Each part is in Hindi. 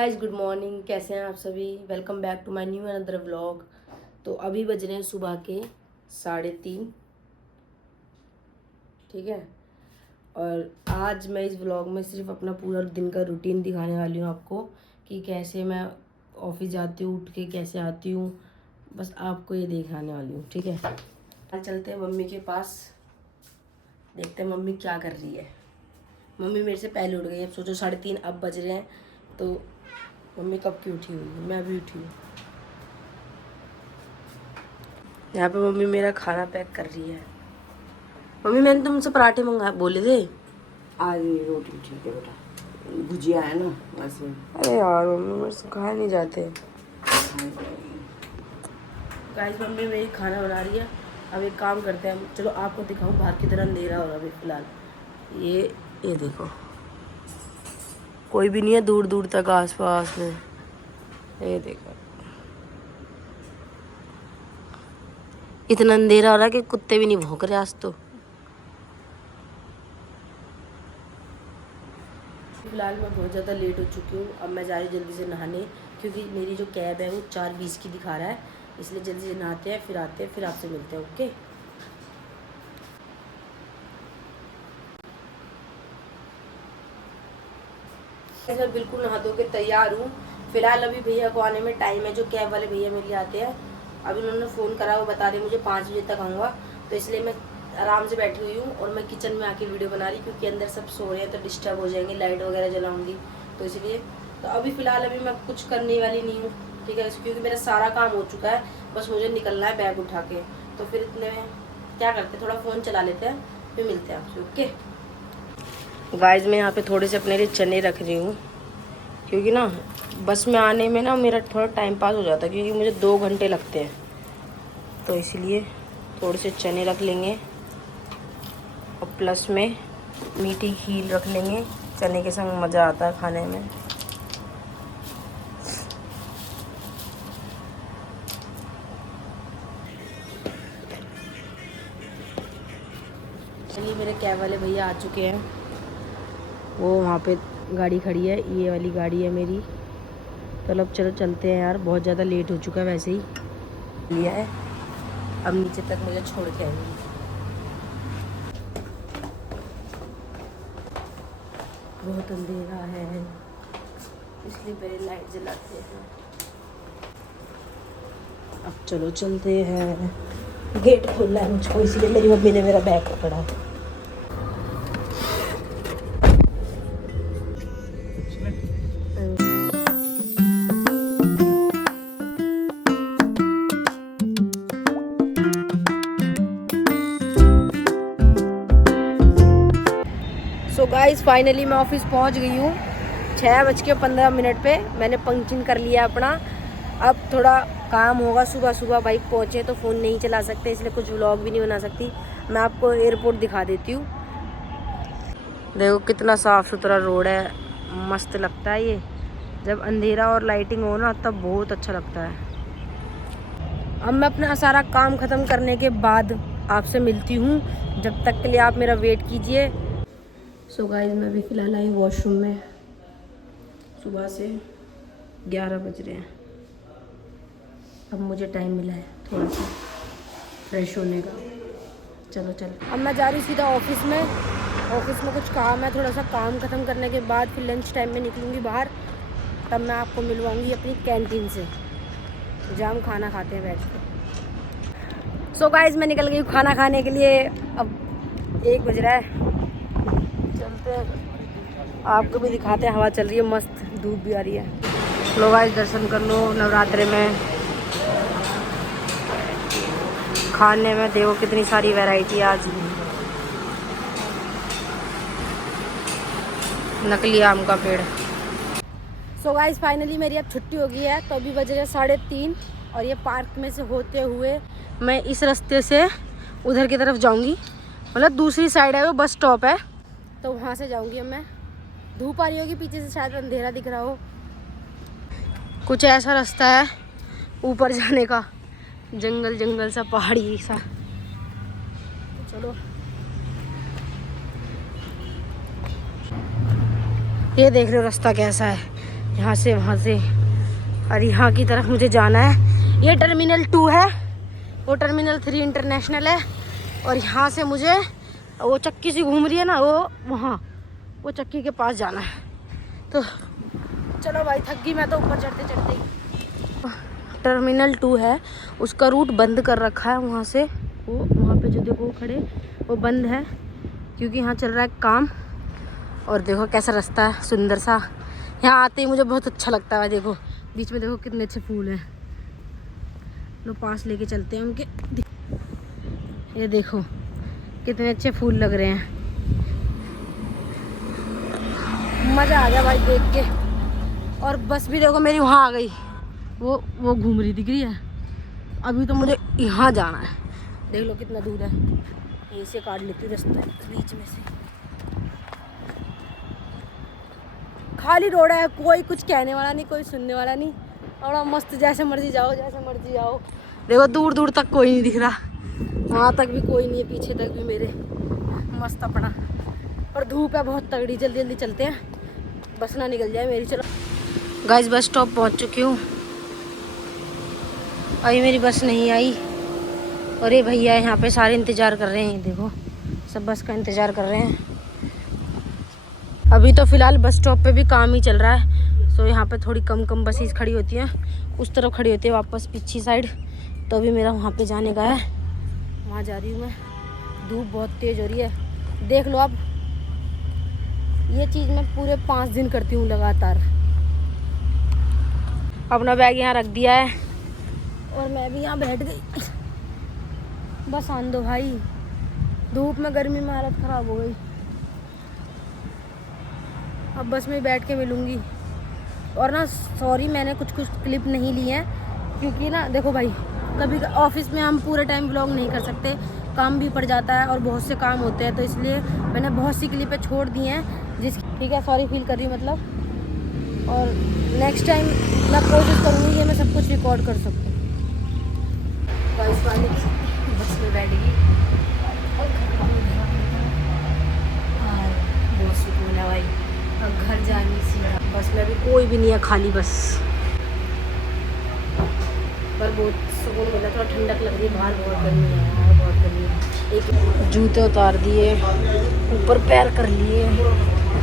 गाइस गुड मॉर्निंग, कैसे हैं आप सभी। Welcome back to my new another vlog. तो अभी बज रहे हैं सुबह के 3:30। ठीक है। और आज मैं इस व्लॉग में सिर्फ अपना पूरा दिन का रूटीन दिखाने वाली हूँ आपको कि कैसे मैं ऑफिस जाती हूँ, उठ के कैसे आती हूँ। बस आपको ये दिखाने वाली हूँ। ठीक है। आज चलते हैं मम्मी के पास, देखते हैं मम्मी क्या कर रही है। मम्मी मेरे से पहले उठ गई है। अब सोचो 3:30 अब बज रहे हैं, तो मम्मी कब की उठी हुई है, मैं अभी उठी हूँ। यहाँ पे मम्मी मेरा खाना पैक कर रही है। मम्मी मैंने तुमसे पराठे मंगा बोले थे। आज मेरी रोटी ठीक है बेटा, भुजिया है ना वैसे। अरे यार मम्मी मेरे से खाए नहीं जाते। गाइस मम्मी मेरी खाना बना रही है। अब एक काम करते हैं हम, चलो आपको दिखाऊं बाहर की तरह अंधेरा हो रहा है अभी फिलहाल। ये देखो, कोई भी नहीं है दूर दूर तक आस पास में। ये देखो इतना अंधेरा हो रहा है कि कुत्ते भी नहीं भौंक रहे आज तो। फिलहाल मैं बहुत ज़्यादा लेट हो चुकी हूँ। अब मैं जा रही हूँ जल्दी से नहाने, क्योंकि मेरी जो कैब है वो 4:20 की दिखा रहा है। इसलिए जल्दी से नहाते हैं, फिर आते हैं, फिर आपसे मिलते हैं। ओके। मैं बिल्कुल नहा धो के तैयार हूँ। फिलहाल अभी भैया को आने में टाइम है, जो कैब वाले भैया मेरे लिए आते हैं। अभी उन्होंने फ़ोन करा, वो बता रहे मुझे 5 बजे तक आऊँगा। तो इसलिए मैं आराम से बैठी हुई हूँ और मैं किचन में आके वीडियो बना रही, क्योंकि अंदर सब सो रहे हैं तो डिस्टर्ब हो जाएंगे, लाइट वगैरह जलाऊंगी तो इसलिए। तो अभी फ़िलहाल मैं कुछ करने वाली नहीं हूँ। ठीक है, क्योंकि मेरा सारा काम हो चुका है, बस मुझे निकलना है बैग उठा के। तो फिर इतने में क्या करते हैं, थोड़ा फ़ोन चला लेते हैं, फिर मिलते हैं आपसे। ओके गाइस, मैं यहाँ पे थोड़े से अपने लिए चने रख रही हूँ, क्योंकि ना बस में आने में ना मेरा थोड़ा टाइम पास हो जाता है, क्योंकि मुझे 2 घंटे लगते हैं। तो इसलिए थोड़े से चने रख लेंगे और प्लस में मीठी खीर रख लेंगे। चने के संग मज़ा आता है खाने में। चलिए, मेरे कैब वाले भैया आ चुके हैं। वो वहाँ पे गाड़ी खड़ी है, ये वाली गाड़ी है मेरी। तो अब चलो चलते हैं यार, बहुत ज़्यादा लेट हो चुका है वैसे ही लिया है। अब नीचे तक मुझे छोड़ के आएंगे। बहुत अंधेरा है, इसलिए पहले लाइट जलाते हैं। अब चलो चलते हैं। गेट खोलना है मुझको, इसलिए मेरी मम्मी ने मेरा बैग पकड़ा है। सो गाइस फाइनली मैं ऑफिस पहुंच गई हूँ। 6:15 पे मैंने पंक्चर कर लिया अपना। अब थोड़ा काम होगा, सुबह सुबह बाइक पहुँचे तो फ़ोन नहीं चला सकते, इसलिए कुछ व्लॉग भी नहीं बना सकती। मैं आपको एयरपोर्ट दिखा देती हूँ। देखो कितना साफ़ सुथरा रोड है, मस्त लगता है ये। जब अंधेरा और लाइटिंग हो ना तब बहुत अच्छा लगता है। अब मैं अपना सारा काम ख़त्म करने के बाद आपसे मिलती हूँ। जब तक के लिए आप मेरा वेट कीजिए। सो गाइस मैं अभी फ़िलहाल आई वॉशरूम में। सुबह से 11 बज रहे हैं। अब मुझे टाइम मिला है थोड़ा सा फ्रेश होने का। चलो अब मैं जा रही सीधा ऑफिस में। ऑफिस में कुछ काम है, थोड़ा सा काम ख़त्म करने के बाद फिर लंच टाइम में निकलूँगी बाहर। तब मैं आपको मिलवाऊँगी अपनी कैंटीन से, जहाँ हम खाना खाते हैं बैठ के। सो गाइस मैं निकल गई हूँ खाना खाने के लिए। अब 1 बज रहा है, चलते हैं, आपको भी दिखाते हैं। हवा चल रही है मस्त, धूप भी आ रही है। लो गाइस दर्शन कर लो। नवरात्रे में खाने में देखो कितनी सारी वैरायटी आज। नकली आम का पेड़। सो गाइस फाइनली मेरी अब छुट्टी हो गई है। तो अभी बज रहे 3:30 और ये पार्क में से होते हुए मैं इस रास्ते से उधर की तरफ जाऊंगी। मतलब दूसरी साइड है, वो बस स्टॉप है, तो वहाँ से जाऊंगी अब मैं। धूप आ रही होगी पीछे से, शायद अंधेरा दिख रहा हो। कुछ ऐसा रास्ता है ऊपर जाने का, जंगल जंगल सा, पहाड़ी सा। तो चलो, ये देख रहे हो रास्ता कैसा है। यहाँ से वहाँ से, और यहाँ की तरफ मुझे जाना है। ये टर्मिनल 2 है, वो टर्मिनल 3 इंटरनेशनल है। और यहाँ से मुझे वो चक्की सी घूम रही है ना, वो चक्की के पास जाना है। तो चलो भाई, थक गई मैं तो ऊपर चढ़ते चढ़ते ही। टर्मिनल 2 है, उसका रूट बंद कर रखा है वहाँ से। वो वहाँ पे जो देखो खड़े, वो बंद है क्योंकि यहाँ चल रहा है काम। और देखो कैसा रास्ता है सुंदर सा, यहाँ आते ही मुझे बहुत अच्छा लगता है। देखो बीच में देखो कितने अच्छे फूल हैं, लो पास लेके चलते हैं उनके। ये देखो कितने अच्छे फूल लग रहे हैं, मज़ा आ गया भाई देख के। और बस भी देखो मेरी वहाँ आ गई, वो घूम रही दिख रही है। अभी तो मुझे यहाँ जाना है, देख लो कितना दूर है। यहीं से काट लेती हूँ रास्ता बीच में से, खाली रोड है, कोई कुछ कहने वाला नहीं, कोई सुनने वाला नहीं। और मस्त जैसे मर्जी जाओ, जैसे मर्जी आओ। देखो दूर दूर तक कोई नहीं दिख रहा, वहाँ तक भी कोई नहीं है, पीछे तक भी मेरे मस्त अपना। और धूप है बहुत तगड़ी, जल्दी जल्दी चलते हैं, बस ना निकल जाए मेरी। चलो गाइस, बस स्टॉप पहुँच चुकी हूँ। अभी मेरी बस नहीं आई और ये भैया यहाँ पे सारे इंतज़ार कर रहे हैं। देखो सब बस का इंतज़ार कर रहे हैं। अभी तो फ़िलहाल बस स्टॉप पे भी काम ही चल रहा है, तो यहाँ पे थोड़ी कम बसेस खड़ी होती हैं, उस तरफ खड़ी होती है वापस पीछे साइड। तो अभी मेरा वहाँ पे जाने का है, वहाँ जा रही हूँ मैं। धूप बहुत तेज़ हो रही है, देख लो आप। ये चीज़ मैं पूरे 5 दिन करती हूँ लगातार। अपना बैग यहाँ रख दिया है और मैं भी यहाँ बैठ गई। बस आन दो भाई, धूप में गर्मी में हालत ख़राब हो गई। अब बस में बैठ के मिलूँगी। और ना सॉरी, मैंने कुछ क्लिप नहीं ली है क्योंकि ना देखो भाई, कभी ऑफिस में हम पूरे टाइम व्लॉग नहीं कर सकते, काम भी पड़ जाता है और बहुत से काम होते हैं। तो इसलिए मैंने बहुत सी क्लिपें छोड़ दी हैं, ठीक है, सॉरी फील कर रही हूँ मतलब। और नेक्स्ट टाइम मैं कोशिश करूँगी कि मैं सब कुछ रिकॉर्ड कर सकूँ। बस में बैठ गई और बहुत सुकून है भाई। अब घर जानी सीधा, बस में अभी कोई भी नहीं है, खाली बस। पर बहुत सुकून मिला, थोड़ा ठंडक लग रही है, बाहर बहुत गर्मी है, बहुत गर्मी है। एक जूते उतार दिए, ऊपर पैर कर लिए,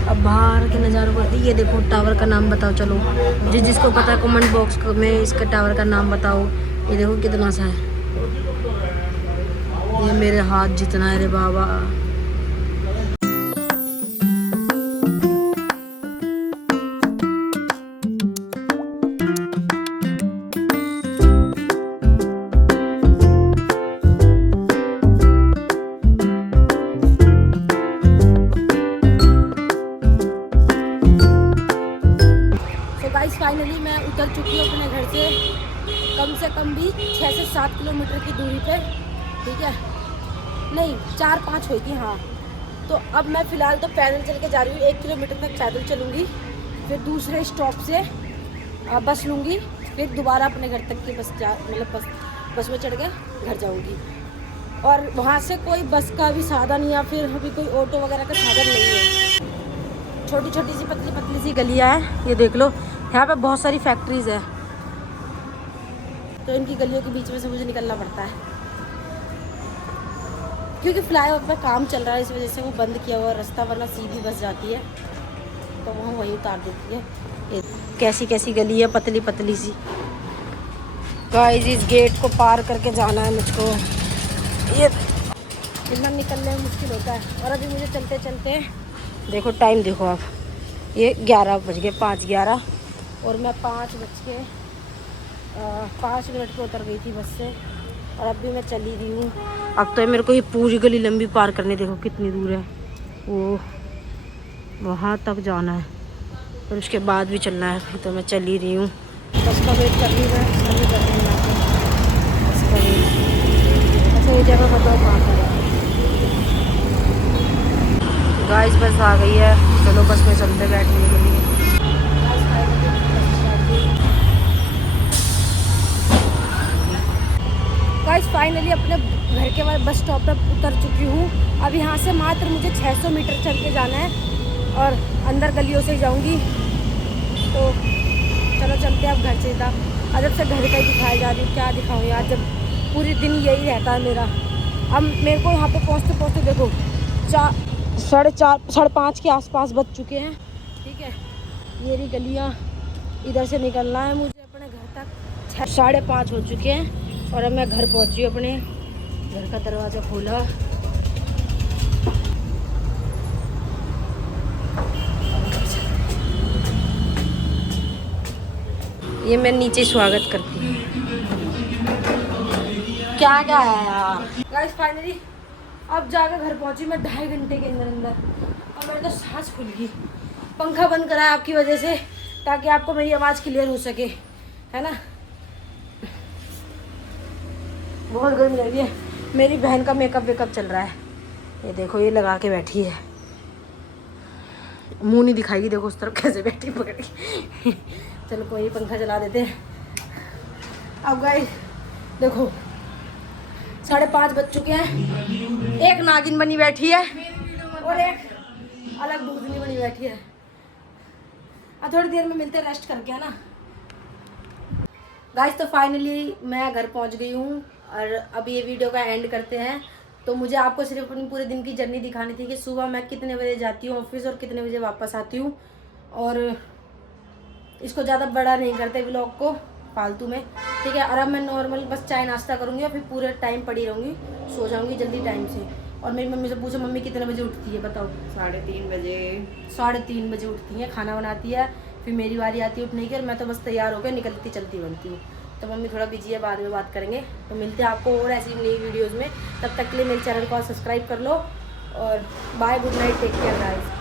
अब बाहर के नज़ारों पर दी। ये देखो टावर का नाम बताओ, चलो जिसको पता है कमेंट बॉक्स में इसका टावर का नाम बताओ। ये देखो कितना सा है, ये मेरे हाथ जितना है रे बाबा। फाइनली मैं उतर चुकी हूँ अपने घर से कम भी 6 से 7 किलोमीटर की दूरी पे, ठीक है, नहीं 4-5 होगी, हाँ। तो अब मैं फ़िलहाल तो पैदल चल के जा रही हूँ, 1 किलोमीटर तक पैदल चलूँगी, फिर दूसरे स्टॉप से बस लूँगी, फिर दोबारा अपने घर तक की बस में चढ़ के घर जाऊँगी। और वहाँ से कोई बस का भी साधन या फिर अभी कोई ऑटो वगैरह का साधन नहीं है। छोटी छोटी सी पतली सी गलियाँ हैं, ये देख लो। यहाँ पे बहुत सारी फैक्ट्रीज़ है, तो इनकी गलियों के बीच में से मुझे निकलना पड़ता है क्योंकि फ्लाईओवर पर काम चल रहा है, इस वजह से वो बंद किया हुआ रास्ता, वरना सीधी बस जाती है तो वहाँ वहीं उतार देती है। ये कैसी कैसी गली है, पतली पतली सी। गाइस, इस गेट को पार करके जाना है मुझको, ये इतना निकलने में मुश्किल होता है। और अभी मुझे चलते चलते देखो टाइम देखो आप, ये 11 बज गए, 5:11, और मैं 5 मिनट पे उतर गई थी बस से, और अब भी मैं चली रही हूँ। अब तो मेरे को ये पूरी गली लंबी पार करने, देखो कितनी दूर है, वो वहाँ तक जाना है, और उसके बाद भी चलना है। तो मैं चल ही रही हूँ, बस का वेट कर रही हूँ मैं, सभी कर रही हूँ बस का वेट। अच्छा ये जगह बताओ कहाँ पर है? गाइस बस आ गई है, चलो बस में चलते बैठने के लिए। गाइस फाइनली अपने घर के बाद बस स्टॉप पर उतर चुकी हूँ। अब यहाँ से मात्र मुझे 600 मीटर चल के जाना है और अंदर गलियों से जाऊँगी। तो मिलते हैं अब घर से था। और जब से घर का ही दिखाया जा रही हूँ, क्या दिखाऊँ यार, जब पूरे दिन यही रहता है मेरा। अब मेरे को यहाँ पे पहुँचते पहुँचते देखो 4:30 के आसपास बज चुके हैं। ठीक है, ये रही गलियाँ, इधर से निकलना है मुझे अपने घर तक। 5:30 हो चुके हैं और अब मैं घर पहुँची हूँ। अपने घर का दरवाज़ा खोला, ये मैं नीचे स्वागत करती हूँ। क्या क्या है यार गाइस, फाइनली अब जाकर घर पहुंची मैं 2.5 घंटे के अंदर और मेरे तो सांस खुल गई। पंखा बंद करा है आपकी वजह से, ताकि आपको मेरी आवाज़ क्लियर हो सके, है ना। बहुत गर्मी लग रही है। मेरी बहन का मेकअप वेकअप चल रहा है, ये देखो, ये लगा के बैठी है। मुंह नहीं दिखाएगी, देखो उस तरफ कैसे बैठी पकड़ के। चलो कोई नहीं, पंखा चला देते हैं। अब गाइस देखो 5:30 बज चुके हैं। एक नागिन बनी बैठी है और एक अलग भूतनी बनी बैठी है। अब थोड़ी देर में मिलते हैं रेस्ट करके, है ना गाइस। तो फाइनली मैं घर पहुंच गई हूँ और अब ये वीडियो का एंड करते हैं। तो मुझे आपको सिर्फ अपनी पूरे दिन की जर्नी दिखानी थी कि सुबह मैं कितने बजे जाती हूँ ऑफिस और कितने बजे वापस आती हूँ। और इसको ज़्यादा बड़ा नहीं करते व्लॉग को फालतू में, ठीक है। और अब मैं नॉर्मल बस चाय नाश्ता करूँगी और फिर पूरे टाइम पड़ी रहूँगी, सो जाऊँगी जल्दी टाइम से। और मेरी मम्मी से पूछो मम्मी कितने बजे उठती है, बताओ। 3:30 बजे। 3:30 बजे उठती है, खाना बनाती है, फिर मेरी बारी आती है उठने की और मैं तो बस तैयार होकर निकलती चलती बनती हूँ। तो मम्मी थोड़ा बिजी है, बाद में बात करेंगे। तो मिलते हैं आपको और ऐसी नई वीडियोज़ में। तब तक के लिए मेरे चैनल को सब्सक्राइब कर लो और bye, good night, take care guys.